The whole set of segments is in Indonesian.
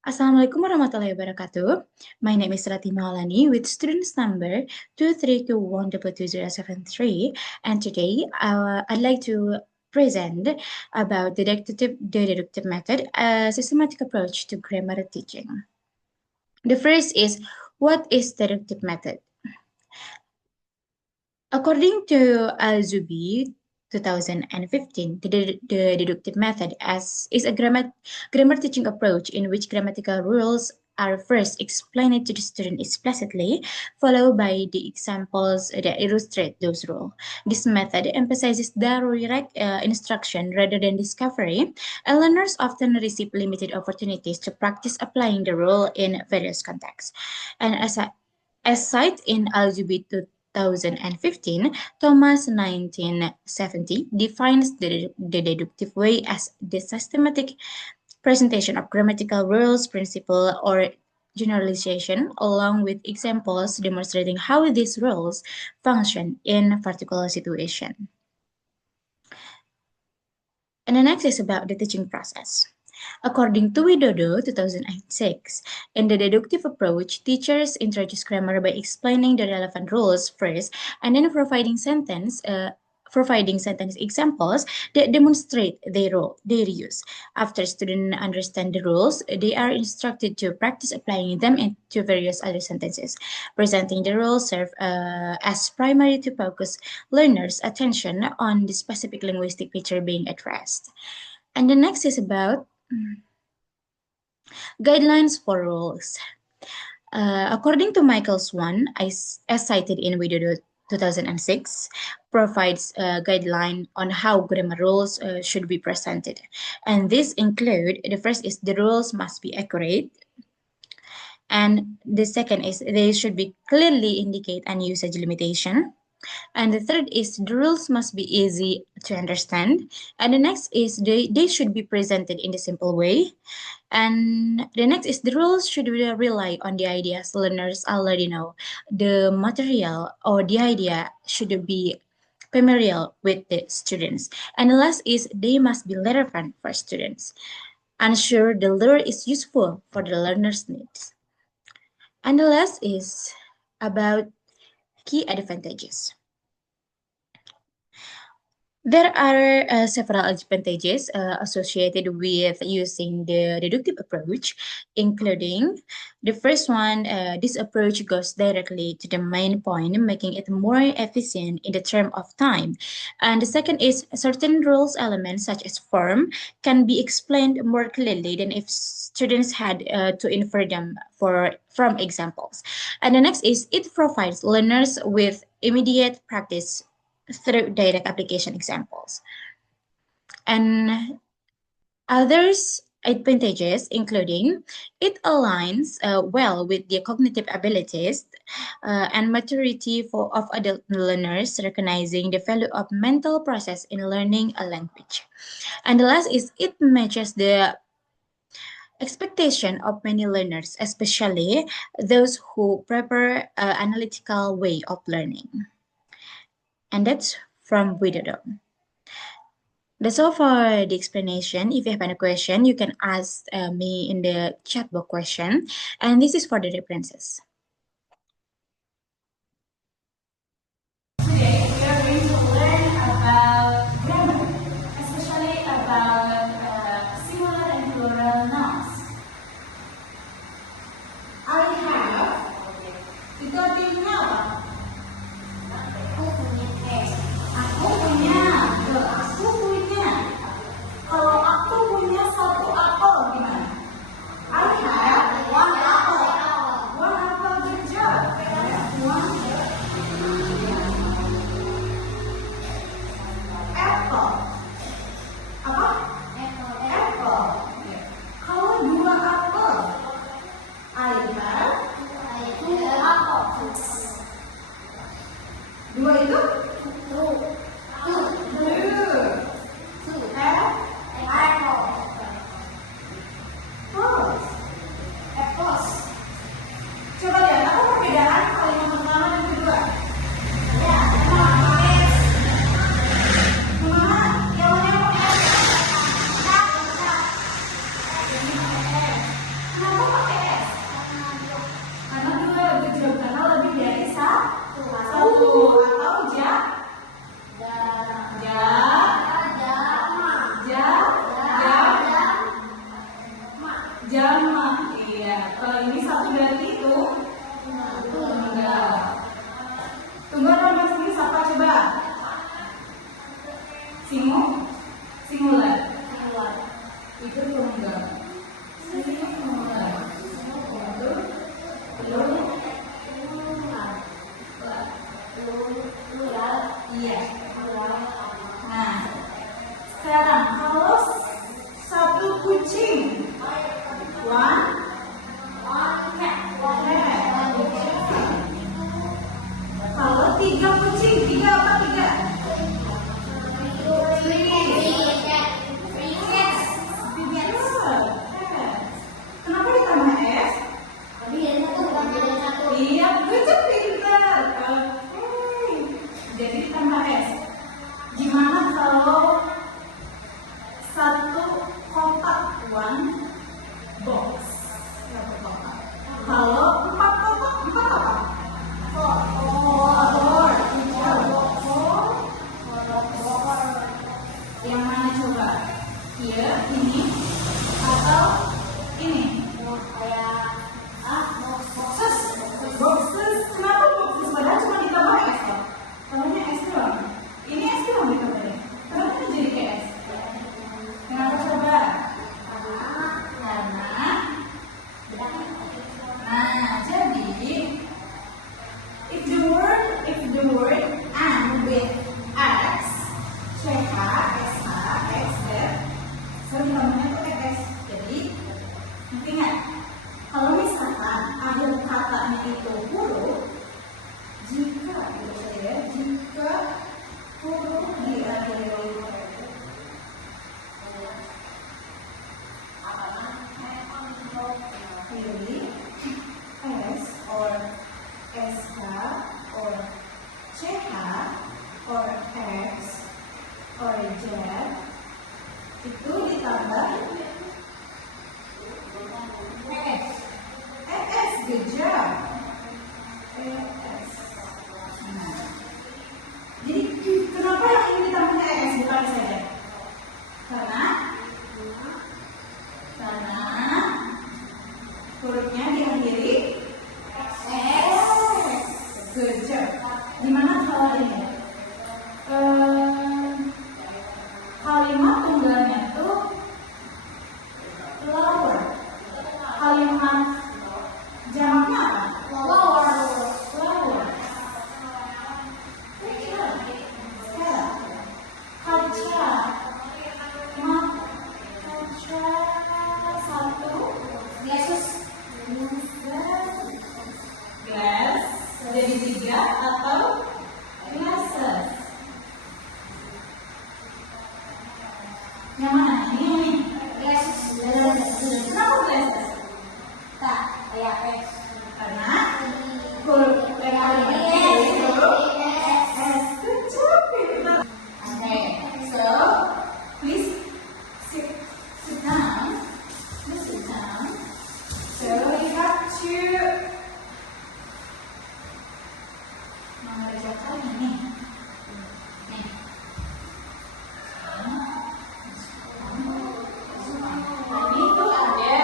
Assalamualaikum warahmatullahi wabarakatuh. My name is Rati Maulani with students number 232122073, and today I'd like to present about the deductive method, a systematic approach to grammar teaching. The first is, what is deductive method? According to Al-Zubi 2015, the deductive method is a grammar teaching approach in which grammatical rules are first explained to the student explicitly, followed by the examples that illustrate those rules. This method emphasizes direct instruction rather than discovery, and learners often receive limited opportunities to practice applying the rule in various contexts. And as cited in Al-Zubi 2015, Thomas 1970 defines the deductive way as the systematic presentation of grammatical rules, principle, or generalization, along with examples demonstrating how these rules function in a particular situation. And the next is about the teaching process. According to Widodo 2006, in the deductive approach, teachers introduce grammar by explaining the relevant rules first and then providing sentence examples that demonstrate their use. After students understand the rules, they are instructed to practice applying them into various other sentences. Presenting the rules serve as primary to focus learners' attention on the specific linguistic feature being addressed. And the next is about guidelines for rules. According to Michael Swan, as cited in Widodo 2006, provides a guideline on how grammar rules should be presented. And these include, the first is the rules must be accurate. And the second is they should be clearly indicate an usage limitation. And the third is the rules must be easy to understand. And the next is they should be presented in a simple way. And the next is the rules should rely on the ideas learners already know. The material or the idea should be familiar with the students. And the last is they must be relevant for students. Ensure the learner is useful for the learner's needs. And the last is about key advantages. There are several advantages associated with using the deductive approach, including the first one, this approach goes directly to the main point, making it more efficient in the term of time. And the second is certain rules elements such as form can be explained more clearly than if students had to infer them from examples. And the next is it provides learners with immediate practice through direct application examples. And others advantages including it aligns well with the cognitive abilities and maturity of adult learners, recognizing the value of mental process in learning a language. And the last is it matches the expectation of many learners, especially those who prefer an analytical way of learning. And that's from Widodo. That's all for the explanation. If you have any question, you can ask me in the chat box question. And this is for the references. Today, we are going to learn about grammar, especially about singular and plural nouns. I have. Itu artinya apa? Aku punya. Aku punya. Kalau aku punya satu apel gimana? I have one apple. One apple. itu tunggal. Ini tunggal. Itu plural. Iya. Nah, sekarang kalau satu kucing, one cat. Kalau tiga kucing, tiga apa tiga? Kenapa ditambah S? Iya, betul pintar. Oke. Jadi ditambah S. Gimana kalau satu kotak, one box? Kalau empat kotak, empat apa? Kotor. Yang mana coba? Iya, ini atau ini? Boxes. Boxes. Kenapa boxes? Padahal cuma ditambah S loh. Namanya S doang. Ini S doang ditambahin. Kenapa jadi kayak S? Kenapa coba? Karena jadi if the word and with X, CH, SH, XF, sering namanya tuh S. Jadi ngerti nggak? Kalau misalkan akhir katanya itu huruf, jika huruf diakhiri S or SH or CH or X or Z itu ditambah ES gejala ES. Nah, jadi kenapa yang ini ditambahnya ES bukan saja? Karena hurufnya diakhiri S. Gejala. Gimana kalau ini? Kalimat tunggalnya tuh flower. Kalimat jamaknya apa? Flower. Kaca. Kaca satu. Glass. Jadi tiga atau glasses. Yang mana? Ini. Kenapa glasses? Karena huruf kalimatnya itu S. Kecil. Okay, so please sit down. So we have to mengerjakan ini. Ini tuh ada,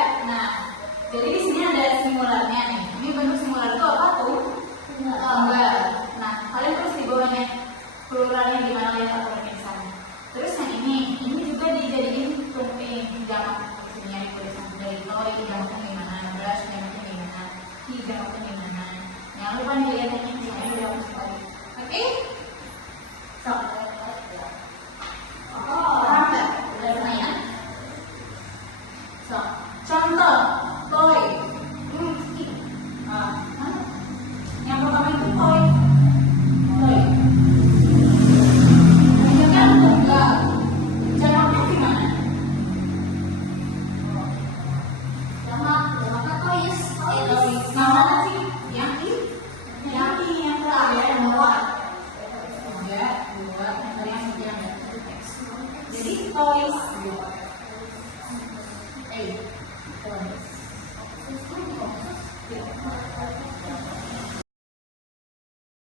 jadi di sini ada simularnya nih. Ini bentuk simular itu apa tuh? Tunggal. Nah, kalian terus di bawahnya pluralnya di mana lihat aturannya di sana. Terus yang ini juga dijadiin jamak maksudnya tulisan dari toy jamaknya gimana, brush jamaknya gimana, key jamaknya gimana. Jangan lupa dilihat ini semuanya udah bagus sekali. Oke? So. Paham nggak? Udah lumayan. So, contoh toy.